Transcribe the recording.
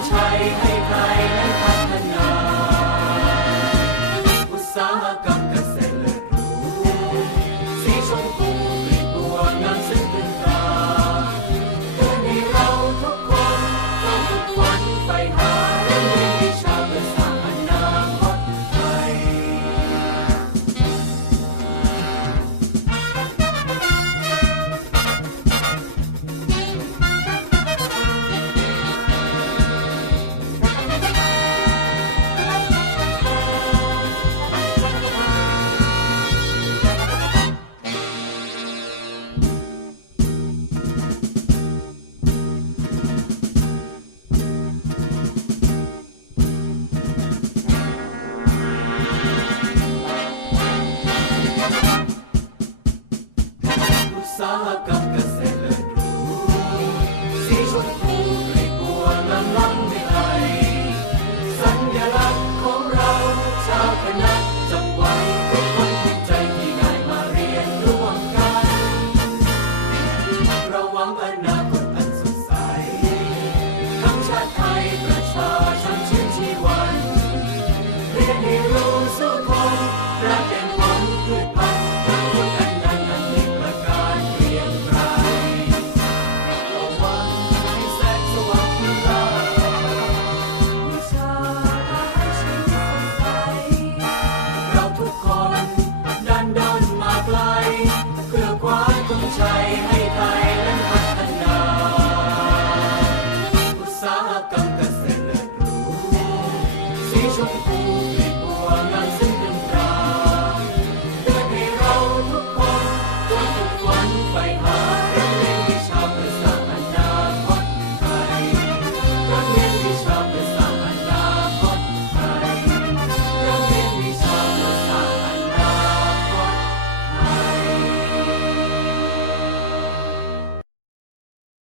time. saha kam kasela stop this